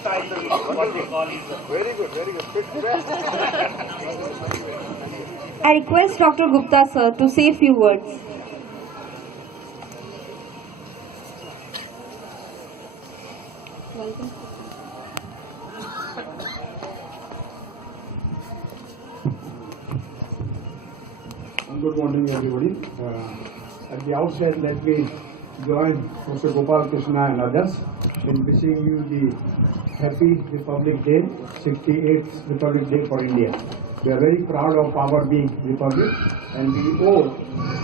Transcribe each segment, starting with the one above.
style, what they call is Very good, very good. Fit best. I request Dr. Gupta sir to say a few words. Good morning, everybody. At the outset, let me join Mr. Gopal Krishna and others in wishing you the happy Republic Day, 68th Republic Day for India. We are very proud of our being Republic, and we owe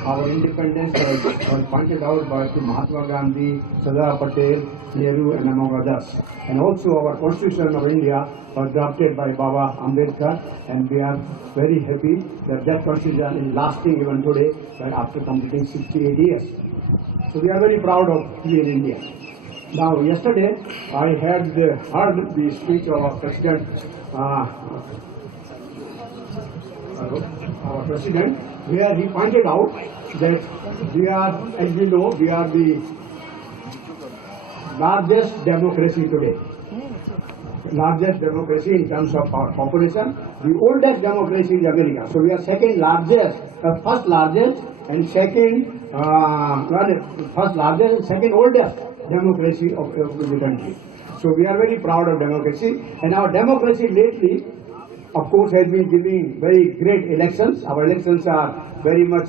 our independence, was pointed out by Mahatma Gandhi, Sardar Patel, Nehru, and among others. And also our Constitution of India was drafted by Baba Ambedkar, and we are very happy that that Constitution is lasting even today, after completing 68 years. So we are very proud of being in India. Now, yesterday I had heard the speech of our President, where he pointed out that we are, as we know, we are the largest democracy today. Largest democracy in terms of our population. The oldest democracy is America. So we are second largest, first largest and second, first largest and second oldest democracy of the country. So we are very proud of democracy, and our democracy lately, of course, has been giving very great elections. Our elections are very much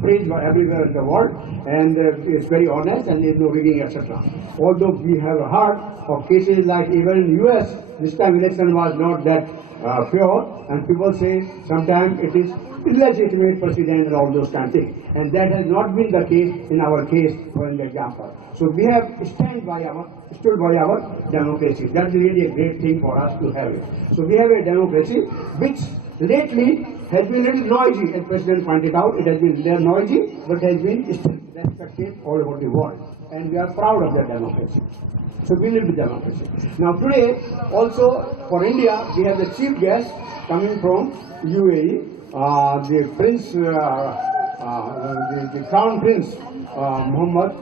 praised by everywhere in the world, and it's very honest and there's no rigging, etc. Although we have heard of cases like even in US, this time election was not that pure, and people say sometimes it is illegitimate president and all those kind of things. And that has not been the case in our case, for example. So we have stood by our democracy. That's really a great thing for us to have it. So we have a democracy which lately has been a little noisy, as President pointed out. It has been noisy, but has been still respected all over the world. And we are proud of that democracy. So we live with democracy. Now today, also for India, we have the chief guest coming from UAE, the Prince, the Crown Prince Mohammed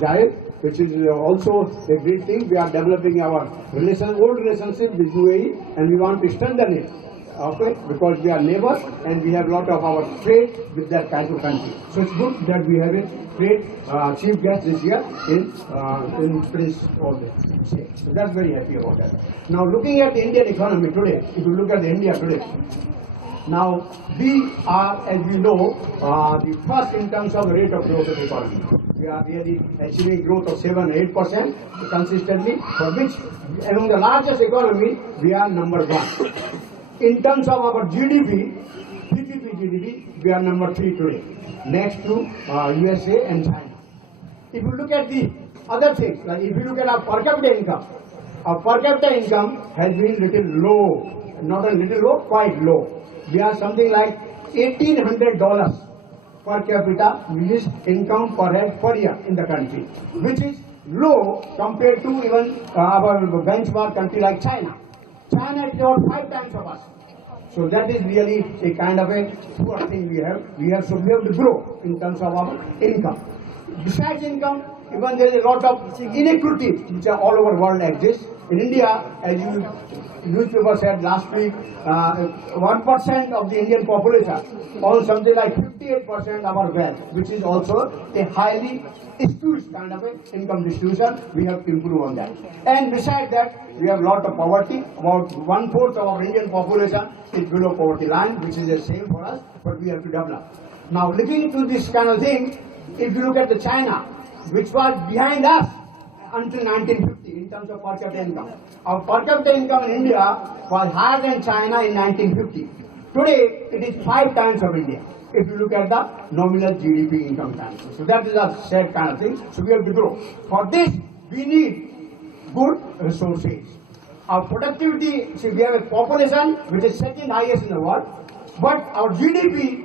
Zayed, which is also a great thing. We are developing our old relationship with UAE, and we want to strengthen it. Okay, because we are neighbors and we have a lot of our trade with that kind of country. So it's good that we have a great chief guest this year in Prince of the state. So that's very happy about that. Now looking at the Indian economy today, if you look at India today, now we are, as we know, the first in terms of the rate of growth of the economy. We are really achieving growth of 7-8% consistently, for which among the largest economy we are number one. In terms of our GDP, PPP GDP, we are number 3 today, next to USA and China. If you look at the other things, like if you look at our per capita income has been little low, not a little low, quite low. We are something like $1,800 per capita, which is income per head per year in the country, which is low compared to even our benchmark country like China. China is about 5 times of us. So that is really a kind of a poor thing we have. So we have to grow in terms of our income. Besides income, even there is a lot of inequalities which are all over the world exist. In India, as you newspaper said last week, 1% of the Indian population owns something like 58% of our wealth, which is also a highly skewed kind of a income distribution. We have to improve on that. And besides that, we have a lot of poverty. About 1/4 of our Indian population is below poverty line, which is the same for us, but we have to develop. Now, looking into this kind of thing, if you look at the China, which was behind us until 1950 in terms of per capita income. Our per capita income in India was higher than China in 1950. Today, it is 5 times of India, if you look at the nominal GDP income transfer. So that is a sad kind of thing. So we have to grow. For this, we need good resources. Our productivity, see, we have a population which is second highest in the world, but our GDP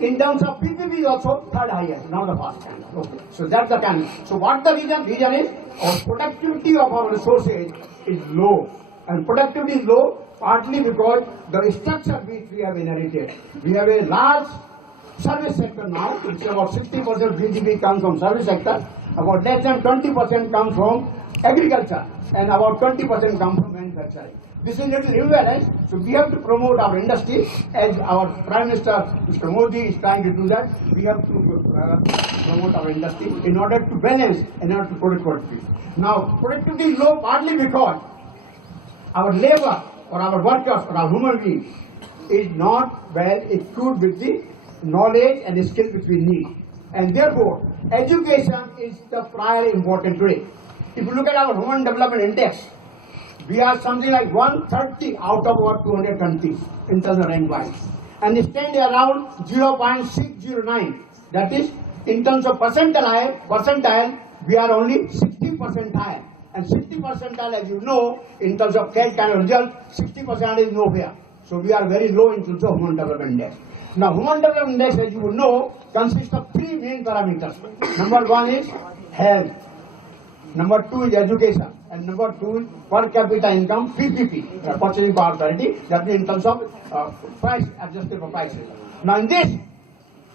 in terms of PPP is also third highest, not the first kind. Okay. So that's the kind. So what the reason? Reason is our productivity of our resources is low, and productivity is low partly because the structure which we have inherited. We have a large service sector now. It's about 60% GDP comes from service sector. About less than 20% comes from agriculture, and about 20% come from manufacturing. This is little imbalance, so we have to promote our industry as our Prime Minister, Mr. Modi, is trying to do that. We have to promote our industry in order to balance, in order to protect productivity. Now, productivity is low partly because our labor or our workers or our human beings is not well equipped with the knowledge and the skill which we need. And therefore, education is the prior important today. If you look at our Human Development Index, we are something like 130 out of our 200 countries in terms of rank-wise. And stand around 0.609. That is, in terms of percentile, we are only 60 percentile. And 60 percentile, as you know, in terms of CAT kind of result, 60% is nowhere. So we are very low in terms of Human Development Index. Now, Human Development Index, as you will know, consists of three main parameters. Number one is health. Number two is education. And number two is per capita income, PPP, purchasing power parity, that means in terms of price, adjusted for prices. Now, in this,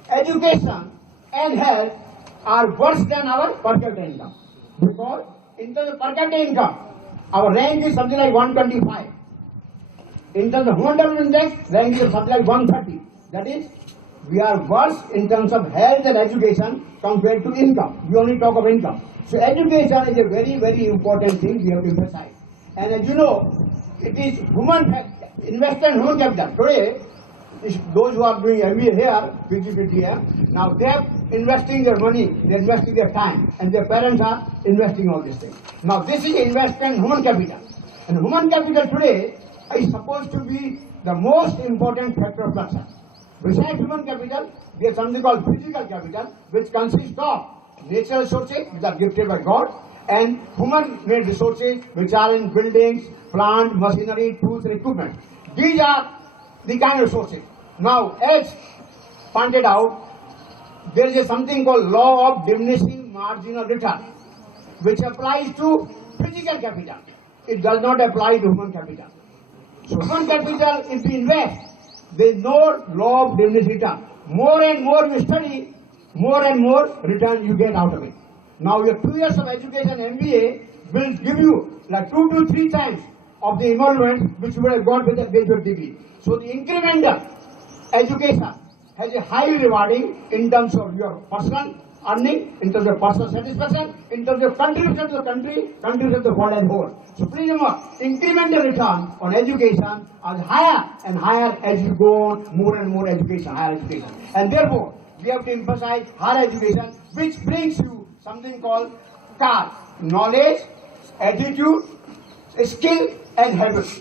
education and health are worse than our per capita income. Because in terms of per capita income, our rank is something like 125. In terms of Human Development Index, rank is something like 130. That is, we are worse in terms of health and education compared to income. We only talk of income. So education is a very, very important thing we have to emphasize. And as you know, it is invest in human capital. Today, those who are doing MBA here, PGPTM, now they are investing their money, they are investing their time, and their parents are investing all these things. Now this is investment in human capital. And human capital today is supposed to be the most important factor of success. Besides human capital, there is something called physical capital, which consists of natural resources, which are gifted by God, and human-made resources, which are in buildings, plant, machinery, tools, and equipment. These are the kind of resources. Now, as pointed out, there is something called law of diminishing marginal return, which applies to physical capital. It does not apply to human capital. So, human capital, if we invest, there is no law of diminishing return. More and more you study, more and more return you get out of it. Now your 2 years of education MBA will give you like 2 to 3 times of the emolument which you would have got with a graduate degree. So the incremental education has a highly rewarding in terms of your personal earning, in terms of personal satisfaction, in terms of contribution to the country, contribution to the world as a whole. So please remember, incremental return on education are higher and higher as you go on more and more education, higher education. And therefore, we have to emphasize higher education, which brings you something called CAR, knowledge, attitude, skill, and habits.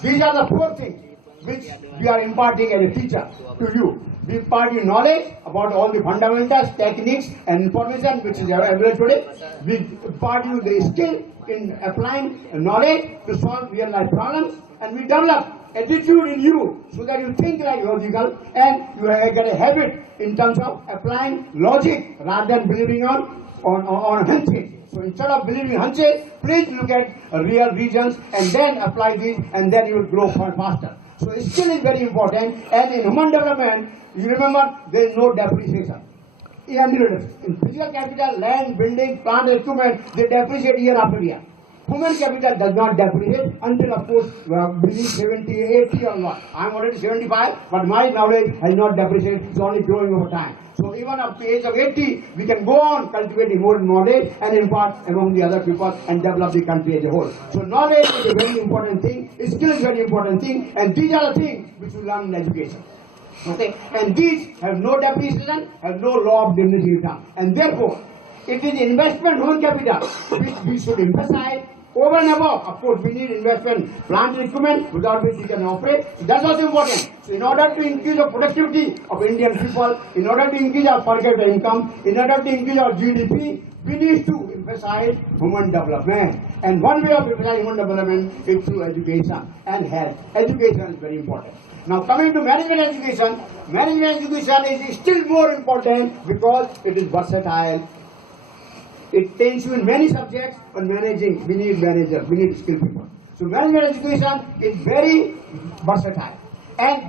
These are the 4 things which we are imparting as a teacher to you. We impart you knowledge about all the fundamentals, techniques, and information which is available today. We impart you the skill in applying knowledge to solve real life problems, and we develop attitude in you so that you think like logical and you get a habit in terms of applying logic rather than believing on hunches. So instead of believing hunches, please look at real reasons and then apply these, and then you will grow faster. So skill is very important, and in human development, you remember there is no depreciation. In physical capital, land, building, plant, equipment, they depreciate year after year. Human capital does not depreciate until, of course, being 70, 80 or what. I am already 75, but my knowledge has not depreciated, it's only growing over time. So even up to the age of 80, we can go on cultivating more knowledge and impart among the other people and develop the country as a whole. So knowledge is a very important thing, skill is a very important thing, and these are the things which we learn in education. Okay, and these have no depreciation, have no law of diminishing return, and therefore it is investment human capital which we should emphasize over and above. Of course, we need investment plant and equipment without which we can operate. That's also important. So in order to increase the productivity of Indian people, in order to increase our per capita income, in order to increase our GDP, we need to emphasize human development. And one way of emphasizing human development is through education and health. Education is very important. Now coming to management education is still more important because it is versatile. It tends to in many subjects, but managing, we need managers, we need skilled people. So management education is very versatile,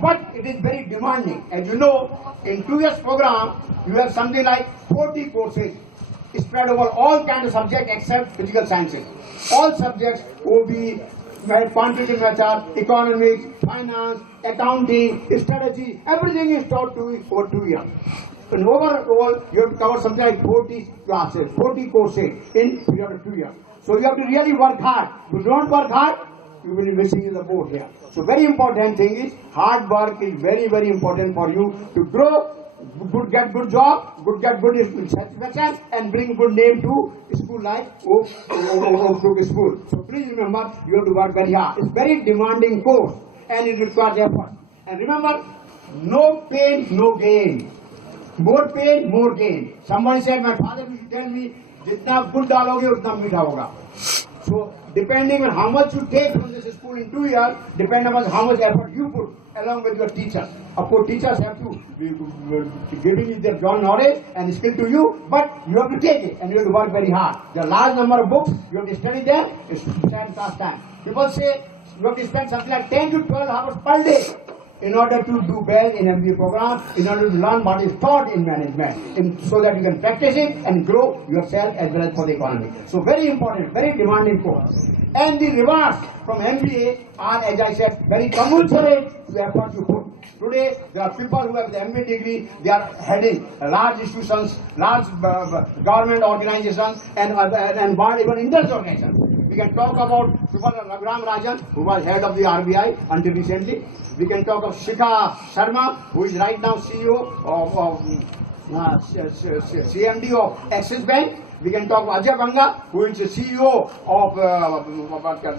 but it is very demanding. As you know, in 2 years program, you have something like 40 courses. spread over all kinds of subjects except physical sciences. All subjects will be quantitative method, economics, finance, accounting, strategy, everything is taught to you for 2 years. And overall, you have to cover something like 40 classes, 40 courses in period of 2 years. So you have to really work hard. If you don't work hard, you will be missing the boat here. So very important thing is hard work is very, very important for you to grow, get good job, get good satisfaction, and bring good name to school life or school. So please remember, you have to work very hard. It's very demanding course and it requires effort. And remember, no pain, no gain. More pain, more gain. Somebody said, my father used to tell me, जितना good डालोगे उतना मीठा होगा. So depending on how much you take from this school in 2 years, depending on how much effort you put along with your teachers. Of course, teachers have to be giving you their knowledge and skill to you, but you have to take it and you have to work very hard. There are large number of books, you have to study them, it's class time. People say you have to spend something like 10 to 12 hours per day in order to do well in MBA program, in order to learn what is taught in management, so that you can practice it and grow yourself as well as for the economy. So very important, very demanding course. And the rewards from MBA are, as I said, very commensurate to effort you put. Today, there are people who have the MBA degree, they are heading large institutions, large government organizations, and even industrial organizations. We can talk about people like Raghuram Rajan, who was head of the RBI until recently. We can talk of Shikha Sharma, who is right now CEO of CMD of Axis Bank. We can talk of Ajay Banga, who is the CEO of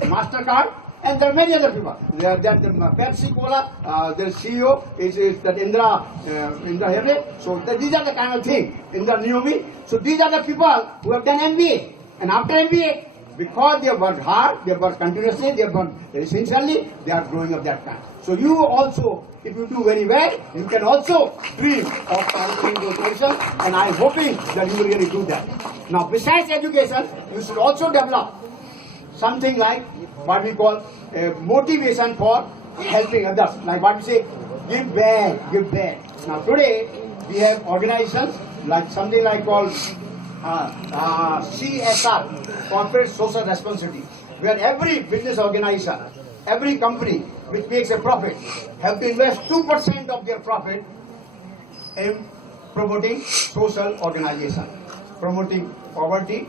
MasterCard. And there are many other people. There Pepsi Cola, their CEO is that Indra Hegde. So these are the kind of things. Indra Niyomi. So these are the people who have done MBA. And after MBA, because they have worked hard, they have worked continuously, they have worked sincerely, they are growing up that kind. So you also, if you do very well, you can also dream of answering those questions, and I am hoping that you will really do that. Now, besides education, you should also develop something like what we call motivation for helping others. Like what we say, give back, give back. Now today, we have organizations like something like called CSR, Corporate Social Responsibility, where every business organization, every company which makes a profit have to invest 2% of their profit in promoting social organization, promoting poverty,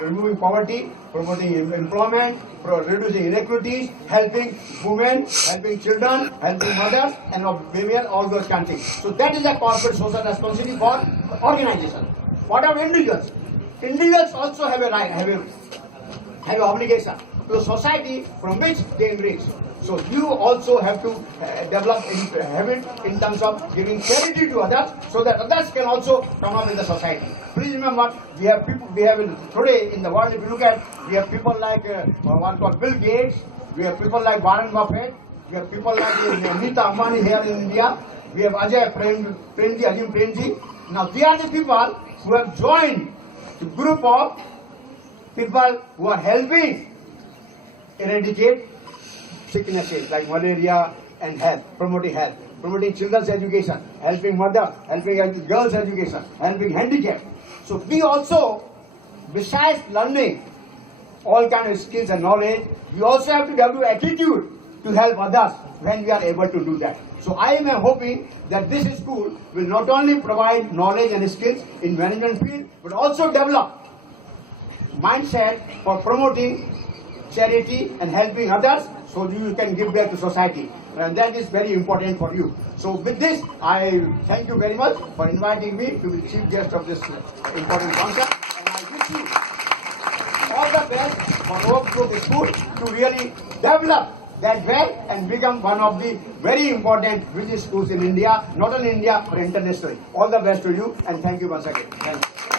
removing poverty, promoting employment, reducing inequities, helping women, helping children, helping mothers, and women, all those kind of things. So that is a corporate social responsibility for organization. What about individuals? Individuals also have a right, have an obligation to the society from which they enrich. So you also have to develop habit in terms of giving charity to others, so that others can also come up in the society. Please remember, we have people. Today in the world, if you look at, we have people like one called Bill Gates. We have people like Warren Buffett. We have people like Nita Ambani here in India. We have Ajay Premji. Now they are the people who have joined the group of people who are helping eradicate sicknesses like malaria and health, promoting children's education, helping mother, helping girls' education, helping handicapped. So we also, besides learning all kinds of skills and knowledge, we also have to develop attitude to help others when we are able to do that. So I am hoping that this school will not only provide knowledge and skills in management field, but also develop mindset for promoting charity and helping others, so you can give back to society. And that is very important for you. So with this, I thank you very much for inviting me to be the chief guest of this important function. And I wish you all the best for Oak Grove School to really develop that well and become one of the very important business schools in India, not only India, but internationally. All the best to you, and thank you once again. Thank you.